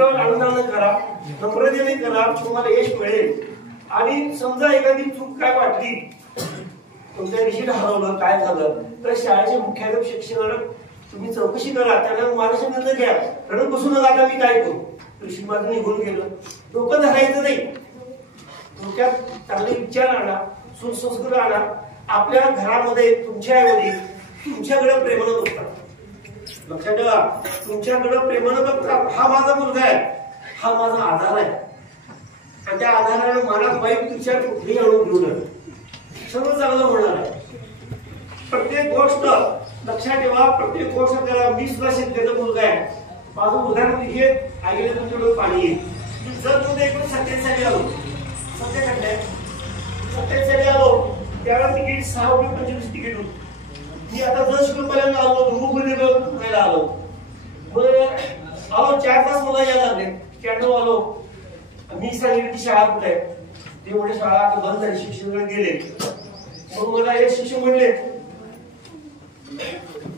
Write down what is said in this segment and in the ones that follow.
डोक्यावर आनंदाने करा, नम्रतेने करा, तुम्हाला यश मिळेल. आणि समजा एखादी चूक काय वाटली, तुमच्या रिशीट हरवलं, काय झालं, तर शाळेचे मुख्याध्यापक शिक्षकांना तुम्ही चौकशी करा, त्यांना मार्गदर्शन निर्णय घ्या. रडत बसू नका आता मी काय करू, रिशीट माझं निघून गेलं. डोकं धरायचं नाही, डोक्यात चांगले विचार आणा, सुसंस्कृत आणा. आपल्या घरामध्ये तुमच्याऐवजी तुमच्याकडे प्रेमानं बघतात. लक्षात ठेवा, तुमच्याकडे प्रेमानं बघतात. हा माझा मुलगा आहे, हा माझा आधार आहे, आणि त्या आधाराने मनात वाईट विचार कुठेही आणून घेऊ नये. सर्व चांगलं होणार आहे. प्रत्येक गोष्ट लक्षात ठेवा, प्रत्येक गोष्ट करा. मी सुद्धा शेतकऱ्याचा मुलगा आहे. माझं उदाहरण हे ऐकले तुमच्याकडे पाणी येईल. जर तुम्ही एकूण 27 साली आलो, 27 साली आलो, त्यावेळेला तिकीट 6 रुपये 25 तिकीट होतं. मी आता 10 रुपयाला आलो, रुपयाला आलो. मग आलो 4 तास मला यायला लागले. 91 आलो. मी सांगितलं की शाळा कुठे आहे, ते म्हणजे शाळा आता बंद झाली, शिक्षण गेले. मग मला एक शिक्षक म्हणले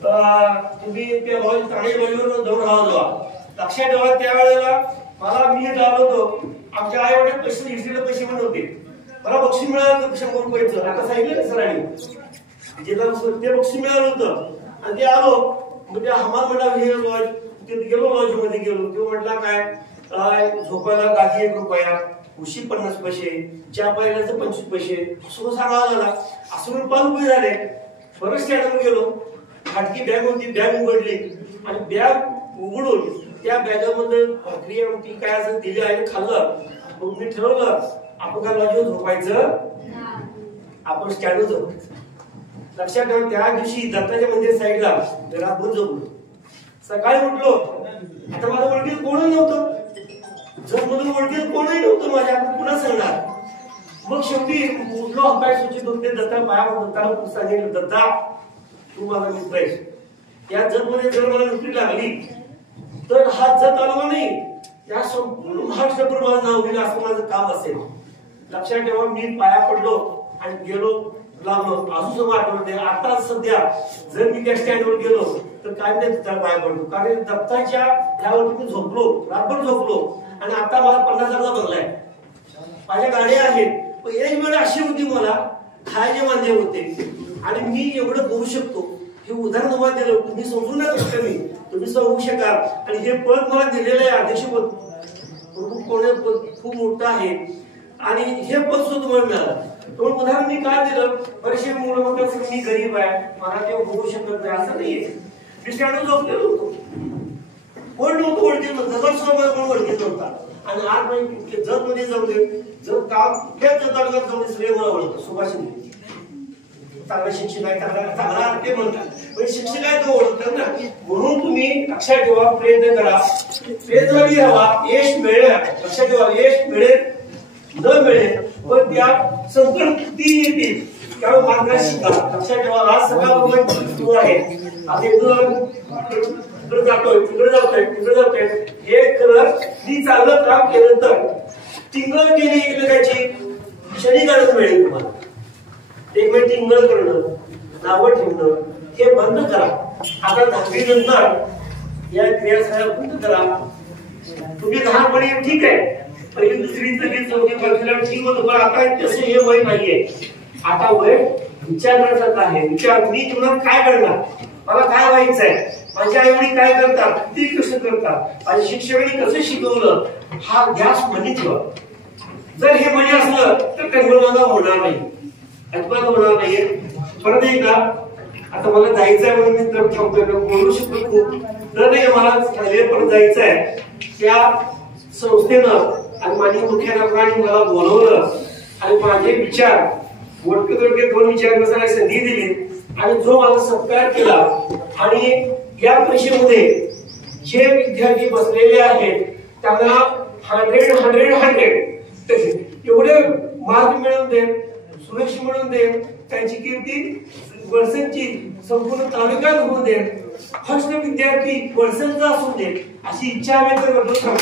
तुम्ही त्या लॉज ठाणे लॉजवर जाऊन राहा. लक्षात ठेवा, त्यावेळेला मला मी जालो होतो, आमच्या आई वडील पैसे इस्त्रीला पैसे पण होते. मला बक्षीस मिळालं 100 रुपयाचं. आता सांगितलं सरांनी जिल्हा ते बक्षीस मिळालं होतं. आणि ते आलो, म्हणजे हमाल म्हणा लॉज तिथे गेलो, लॉज मध्ये गेलो. तो म्हटला काय झोपायला गादी 1 रुपया, उशी 50 पैसे, चहा प्यायला 25 पैसे, सगळं सांगावं झाला. असं 5 रुपये झाले. परत स्टँडवर गेलो, खाटकी बॅग होती, बॅग उघडली आणि बॅग उघडून त्या बॅगामध्ये भाकरी आमटी काय असं दिली आहे, खाल्लं. मग मी ठरवलं आपण काय लॉजवर झोपायचं, आपण स्टँडवर झोपायचं. लक्षात ठेवा, त्या दिवशी दत्ताच्या मंदिर साईडला रातभर झोपलो. सकाळी उठलो, आता माझं ओळखीत कोणही नव्हतं. जर म्हणून ओळखीत कोणही नव्हतं माझ्या, पुन्हा सांगणार. मग शेवटी उठलो, हातपाय स्वच्छ धुतले, दत्ता पाया दत्ताला सांगितलं, दत्ता तू माझा मित्र आहेस. या जगमध्ये जर मला नोकरी लागली तर हा जग आला नाही, या संपूर्ण महाराष्ट्रभर माझं नाव घेणं असं माझं काम असेल. लक्षात ठेवा, मी पाया पडलो आणि गेलो, लागलो. अजून आठवते आता सध्या जर मी त्या स्टँडवर गेलो तर काय नाही तिथं पाया पडलो, कारण दत्ताच्या त्यावरती मी झोपलो, रातभर झोपलो. आणि आता मला 50,000चा बंगला आहे, माझ्या गाड्या आहेत. पण एक वेळ अशी होती, मला खायचे वांदे होते आणि मी एवढं करू शकतो. हे उदाहरण तुम्हाला दिलं, तुम्ही समजू नका, तुम्ही समजू शकाल. आणि हे पद मला दिलेलं आहे, अध्यक्षपद खूप मोठं आहे आणि हे पद सुद्धा तुम्हाला मिळालं. दोन उदाहरण मी काय दिलं, बरेचसे मुलं म्हणतात मी गरीब आहे, मला ते होऊ शकत नाही, असं नाहीये. मी स्टँडवर झोपलेलो होतो, कोण नव्हतं ओळखीत, जवळ सुद्धा कोण ओळखीत नव्हता. आणि आज म्हणजे जग मध्ये जाऊ दे, जर काम त्याच तालुक्यात जाऊ दे, सगळे मला ओळखतात. सुभाष चांगला शिक्षक आहे, चांगला ते म्हणतात, पण शिक्षक आहे तो ओळखतात ना. म्हणून तुम्ही लक्षात ठेवा, प्रयत्न करा, प्रयत्नाने राहा, यश मिळेल. लक्षात ठेवा, यश मिळेल न मिळेल, पण त्या संकट किती येतील त्यावेळी मार्गात शिका. लक्षात ठेवा, आज सकाळ सुरू आहे, आज तिकडे जातोय, तिकडे जातोय, तिकडे जातोय. हे करत मी चांगलं काम केलं तर टिंगल केली एकमेकाची क्षणी काढून मिळेल तुम्हाला. एकमेक टिंगल करणं, नावं ठेवणं हे बंद करा. आता 10वी नंतर या क्रिया सगळ्या बंद करा. तुम्ही लहानपणी ठीक आहे, पहिली दुसरी तरी 4थी 5वीला ठीक होतं, पण आता तसे हे वय नाहीये. आता वय विचार करण्याचं आहे. विचार, मी जीवनात काय करणार, मला काय व्हायचंय, माझी आई वडील काय करतात, ती कसं करतात, माझ्या शिक्षकांनी कसं शिकवलं, हा ध्यास मनी ठेवा. जर हे मनी असलं तर कन्वर्जन होणार नाही, अजिबात होणार नाहीये. परत एकदा आता मला जायचंय म्हणून मी तर थांबतोय, बोलू शकतो खूप, तर नाही मला परत जायचंय. त्या संस्थेनं आणि माझ्या मुख्याध्यापकांनी मला बोलवलं आणि माझे विचार मोठे 2 विचार करण्याची संधी दिली आणि जो मला सत्कार केला. आणि या परीक्षेमध्ये जे विद्यार्थी बसलेले आहेत त्यांना 100 एवढे मार्क मिळवून दे, सुरक्षित मिळवून दे, त्यांची कीर्ती वर्षांची संपूर्ण तालुक्यात होऊ दे, फर्स्ट विद्यार्थी वर्षांचा असू दे, अशी इच्छा आम्ही तर करतो.